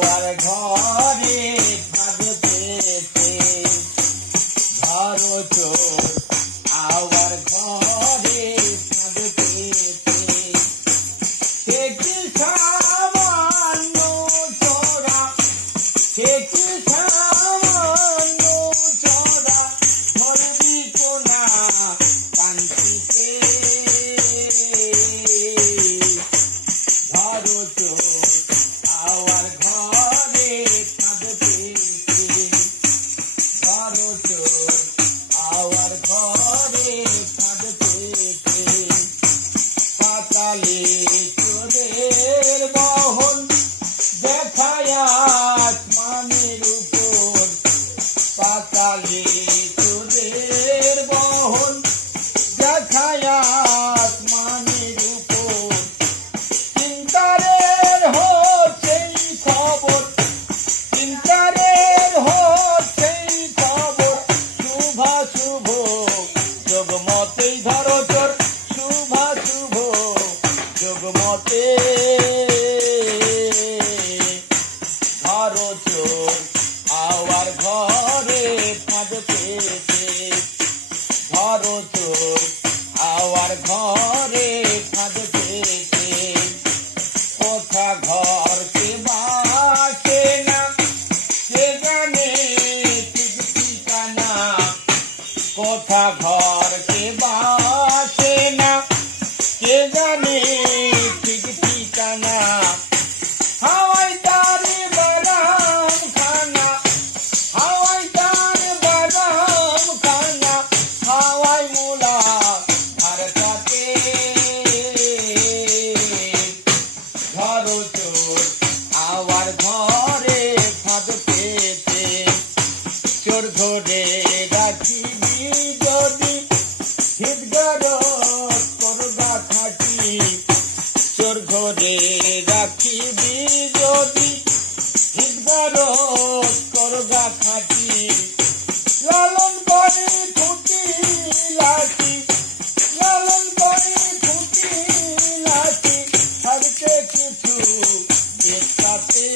hour ঘরে ফাঁদ পেতে ধরো চোর আওয়ার ঘরে ফাঁদ পেতে সে কি সামান্য চোরা সে কি সামান্য চোরা ধরবি কোনা কান্তিতে ধরো চোর আওয়ার ঘরে ফাঁদ পেতে ধরো চোর আওয়ার ঘরে ফাঁদ পেতে পাতালে চোরের বহন দেখায় আসমানের উপর পাতালে চোরের বহন দেখায় আসমানের উপর চিন্তারের হচ্ছেই খবর চিন্তারের হচ্ছেই খবর শুভ যোগমতেই ধরো চোর শুভ যোগমতে ধরো চোর আওয়ার ঘরে ফাঁদ পেতে ধরো চোর আওয়ার ঘরে ফাঁদ পেতে কোথা ঘর কে বাসে না কে জানে ঠিক ঠিকানা কোথা ঘর কে বাসে না কে জানে ঠিক ঠিকানা হাওয়াই দারে বাদাম খানা হাওয়াই দারে বাদাম খানা হাওয়াই মুলা ভারতাতে ধরো চোর আওয়ার ঘরে ফাঁদ পেতে চোর ধরে রাখিবি যদি হিতগারত করবা খাটি চোর ধরে রাখিবি যদি হিতগারত করবা খাটি লালন করে ফুটি লাঠি লালন করে ফুটি লাঠি ছাড়তে কিছু দেখতে